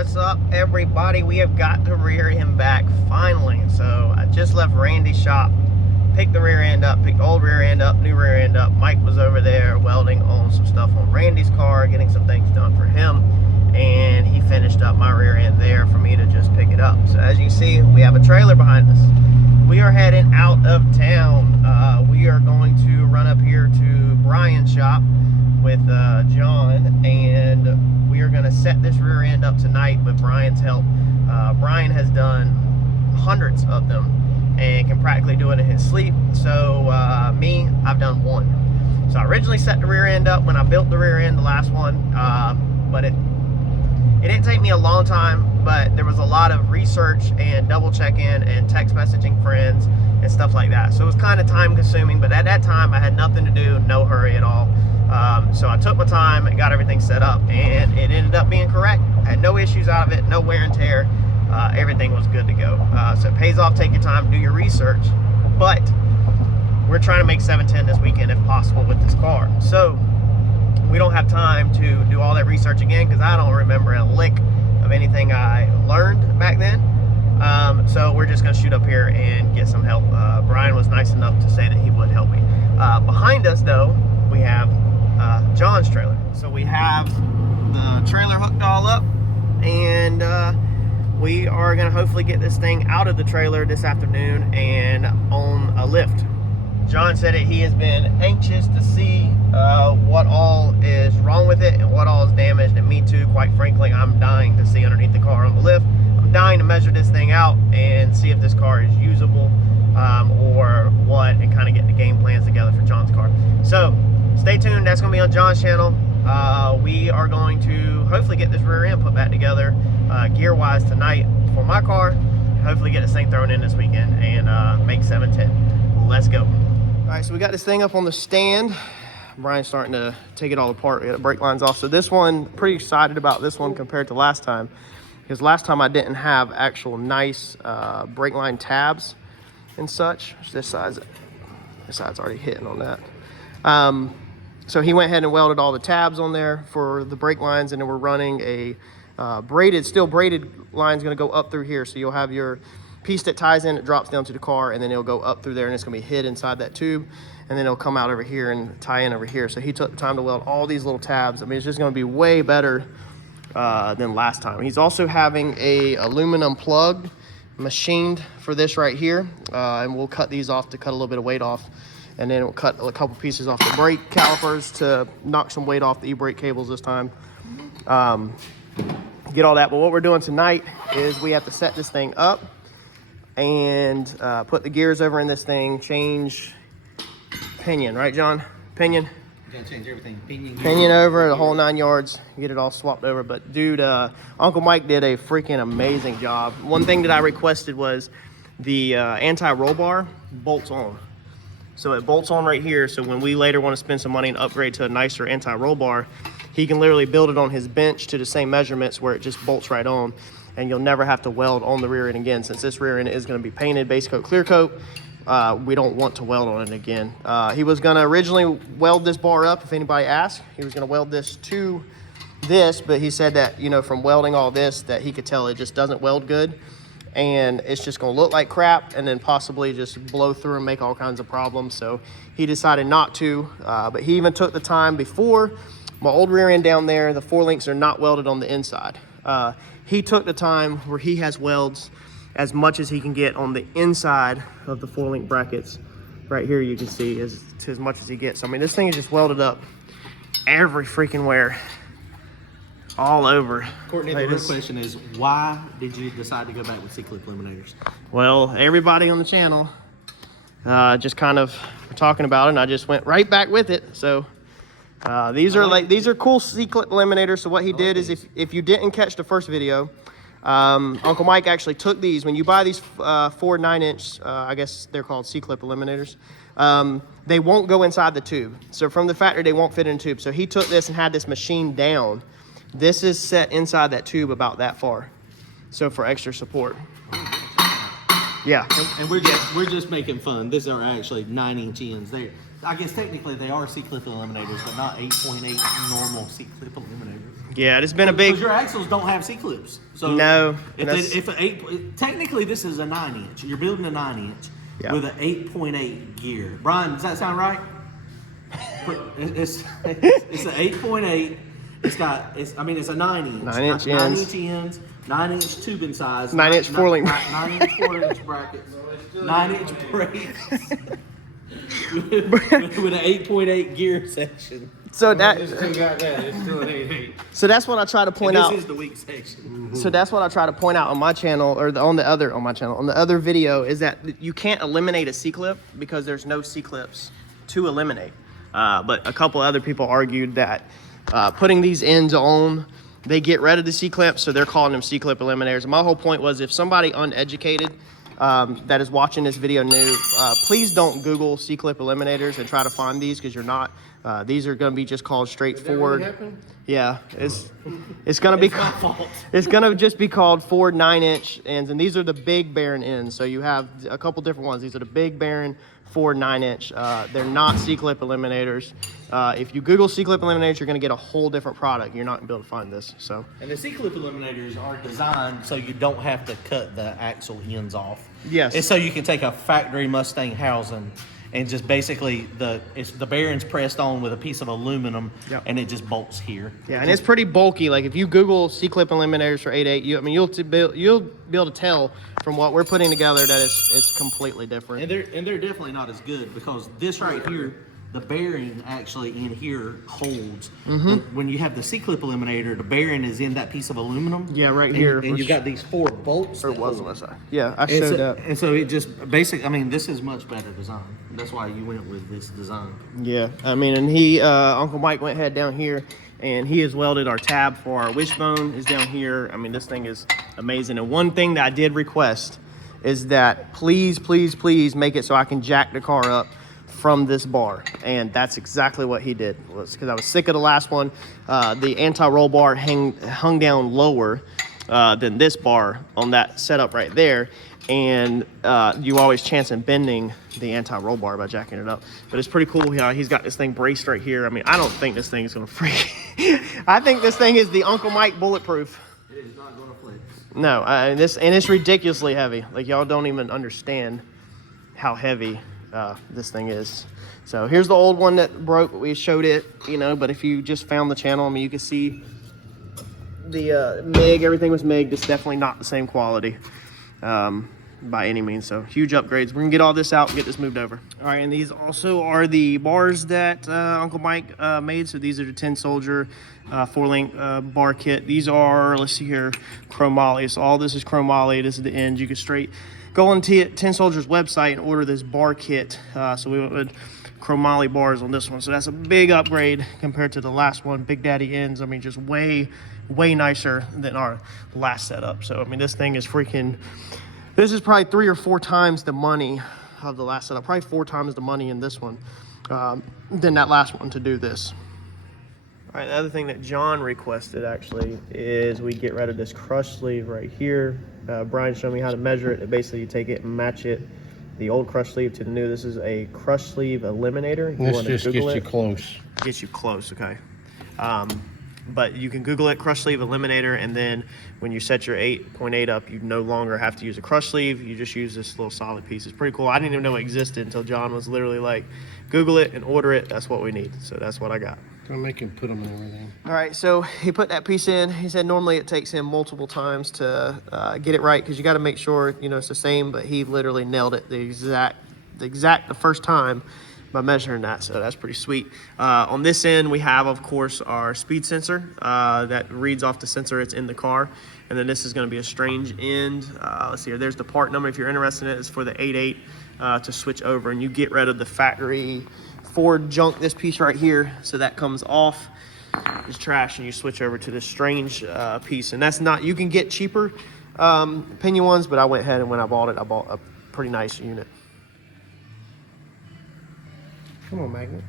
What's up, everybody? We have got the rear end back finally. So I just left Randy's shop, picked the rear end up, picked the old rear end up, new rear end up. Mike was over there welding on some stuff on Randy's car, getting some things done for him, and he finished up my rear end there for me to just pick it up. So as you see, we have a trailer behind us. We are heading out of town. We are going to run up here to Brian's shop with John, and we are going to set this rear end up tonight with Brian's help. Brian has done hundreds of them and can practically do it in his sleep. So me, I've done one. So I originally set the rear end up when I built the rear end, the last one, but it didn't take me a long time, but there was a lot of research and double checking and text messaging friends and stuff like that. So it was kind of time consuming, but at that time I had nothing to do, no hurry at all. So I took my time and got everything set up, and it ended up being correct. I had no issues out of it, no wear and tear. Everything was good to go. So it pays off, take your time, do your research. But we're trying to make 710 this weekend if possible with this car. So we don't have time to do all that research again because I don't remember a lick of anything I learned back then. So we're just gonna shoot up here and get some help. Brian was nice enough to say that he would help me. Behind us though, we have John's trailer. So we have the trailer hooked all up, and we are gonna hopefully get this thing out of the trailer this afternoon and on a lift. John said that he has been anxious to see what all is wrong with it and what all is damaged, and me too, quite frankly. I'm dying to see underneath the car on the lift. I'm dying to measure this thing out and see if this car is usable or what, and kind of get the game plans together for John's car. So stay tuned, that's gonna be on John's channel. We are going to hopefully get this rear end put back together gear wise tonight for my car, hopefully get this thing thrown in this weekend and make 710. Let's go. All right, so we got this thing up on the stand. Brian's starting to take it all apart. We got the brake lines off. So this one, pretty excited about this one compared to last time, because last time I didn't have actual nice brake line tabs and such. This side's already hitting on that. So he went ahead and welded all the tabs on there for the brake lines, and then we're running a still braided line's gonna go up through here. So you'll have your piece that ties in, it drops down to the car, and then it'll go up through there, and it's gonna be hid inside that tube, and then it'll come out over here and tie in over here. So he took the time to weld all these little tabs. I mean, it's just gonna be way better than last time. He's also having a aluminum plug machined for this right here, and we'll cut these off to cut a little bit of weight off, and then we'll cut a couple pieces off the brake calipers to knock some weight off the e-brake cables this time. Get all that, but what we're doing tonight is we have to set this thing up and put the gears over in this thing, change pinion, right John? Pinion? You gotta change everything. Pinion over, the whole 9 yards, get it all swapped over. But dude, Uncle Mike did a freaking amazing job. One thing that I requested was the anti-roll bar bolts on. So it bolts on right here, so when we later want to spend some money and upgrade to a nicer anti-roll bar, he can literally build it on his bench to the same measurements where it just bolts right on, and you'll never have to weld on the rear end again. Since this rear end is going to be painted base coat, clear coat, we don't want to weld on it again. He was going to originally weld this bar up, if anybody asked. He was going to weld this to this, but he said that, you know, from welding all this, that he could tell it just doesn't weld good, and it's just going to look like crap and then possibly just blow through and make all kinds of problems. So he decided not to, but he even took the time before. My old rear end down there, the 4 links are not welded on the inside. He took the time where he has welds as much as he can get on the inside of the 4-link brackets. Right here you can see as much as he gets. So, I mean, this thing is just welded up every freaking where, all over. Courtney, the real question is, why did you decide to go back with C-clip eliminators? Well, everybody on the channel just kind of were talking about it, and I just went right back with it. So these are cool C-clip eliminators. So what he did is, if you didn't catch the first video, Uncle Mike actually took these. When you buy these Ford 9-inch, I guess they're called C-clip eliminators, they won't go inside the tube. So from the factory, they won't fit in a tube. So he took this and had this machined down. This is set inside that tube about that far, so for extra support. Yeah. And we're just making fun. These are actually 9-inch ends. I guess technically they are C-clip eliminators, but not 8.8 normal C-clip eliminators. Yeah, it's been a big. Because your axles don't have C-clips. So No, technically this is a 9-inch. You're building a 9-inch Yeah. with an 8.8 gear. Brian, does that sound right? It's an 8.8. It's a 9-inch. 9-inch ends. 9-inch ends. 9-inch tubing size. 9-inch 4-link. 9-inch 4-inch brackets. 9-inch brakes. with an 8.8 gear section. So that. It's still got that. It's still an 8.8. So that's what I try to point out. This is the weak section. So that's what I try to point out on my channel, or on the other video, is that you can't eliminate a C-clip because there's no C-clips to eliminate. But a couple other people argued that putting these ends on, they get rid of the C-clips, so they're calling them C-clip eliminators. And my whole point was, if somebody uneducated that is watching this video new, please don't Google C-clip eliminators and try to find these, because you're not. These are going to be just called straightforward. Really Yeah, it's going to be it's going to just be called Ford 9-inch ends, and these are the big bearing ends. So you have a couple different ones. These are the big bearing Ford 9-inch. They're not C-clip eliminators. If you Google C-clip eliminators, you're going to get a whole different product. You're not going to be able to find this. So. And the C-clip eliminators are designed so you don't have to cut the axle ends off. Yes. It's so you can take a factory Mustang housing and just basically the bearings pressed on with a piece of aluminum, Yep. and it just bolts here. Yeah, and it's pretty bulky. Like if you Google C-clip eliminators for 8.8, you'll be able to tell from what we're putting together that it's completely different. And they're definitely not as good, because this right here, the bearing actually in here holds. When you have the C-clip eliminator, the bearing is in that piece of aluminum. Yeah, right here. And you've got these 4 bolts. Or that was hold on it. the side. Yeah, I And showed so, that. and so it just basically, this is much better design. That's why you went with this design. Yeah, and he, Uncle Mike went ahead down here, and he has welded our tab for our wishbone is down here. This thing is amazing. And one thing that I did request is that please make it so I can jack the car up from this bar, and that's exactly what he did. Because I was sick of the last one. The anti-roll bar hung down lower than this bar on that setup right there, and you always chance in bending the anti-roll bar by jacking it up. But it's pretty cool how he's got this thing braced right here. I don't think this thing is gonna freak. I think this thing is the Uncle Mike bulletproof. It is not going to flex. No, and it's ridiculously heavy. Like, y'all don't even understand how heavy this thing is. So here's the old one that broke. We showed it, but if you just found the channel, you can see the MIG, everything was MIG. It's definitely not the same quality by any means. So huge upgrades. We're gonna get all this out and get this moved over. All right, and these also are the bars that Uncle Mike made. So these are the 10 soldier 4-link bar kit. These are, let's see here, chromoly. So all this is chromoly. This is the end. You can straight go on 10 Soldiers website and order this bar kit. So we went with chromoly bars on this one. So that's a big upgrade compared to the last one. Big Daddy ends. Just way nicer than our last setup. So this thing is freaking. This is probably 3 or 4 times the money of the last setup. Probably 4 times the money in this one than that last one to do this. All right, the other thing that John requested actually is we get rid of this crush sleeve right here. Brian showed me how to measure it. Basically, you take it and match it, the old crush sleeve to the new. This is a crush sleeve eliminator. This just gets you close. Gets you close, okay. But you can Google it, crush sleeve eliminator, and then when you set your 8.8 up, you no longer have to use a crush sleeve. You just use this little solid piece. It's pretty cool. I didn't even know it existed until John was literally like, Google it and order it. That's what we need. So that's what I got. Don't make him put them in everything. All right, so he put that piece in. He said normally it takes him multiple times to get it right, because you got to make sure it's the same. But he literally nailed it the first time by measuring that. So that's pretty sweet. On this end, we have, of course, our speed sensor that reads off the sensor. It's in the car, and then this is going to be a strange end. Let's see here. There's the part number if you're interested in it. It's for the 8.8 to switch over, and you get rid of the factory Ford junk, this piece right here, so that comes off. It's trash, and you switch over to this strange piece. And that's not, you can get cheaper pinion ones, but I went ahead and when I bought it, I bought a pretty nice unit. Come on, magnet.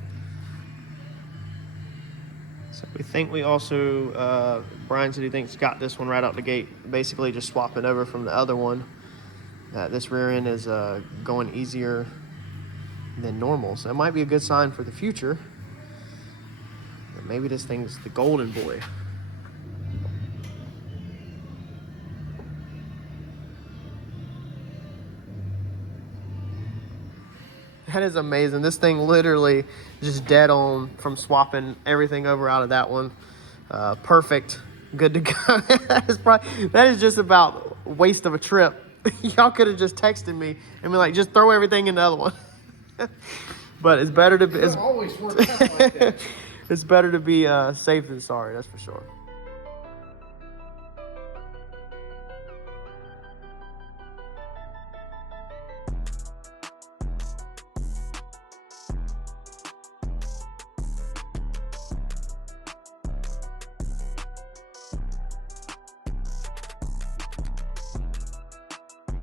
So we think we also, Brian said he thinks got this one right out the gate, basically just swapping over from the other one. This rear end is going easier than normal. So that might be a good sign for the future. That maybe this thing's the golden boy. That is amazing. This thing literally just dead on from swapping everything over out of that one. Perfect. Good to go. that is just about waste of a trip. Y'all could have just texted me and be like, just throw everything in the other one. But it's better to be. It always works out like that. It's better to be safe than sorry. That's for sure.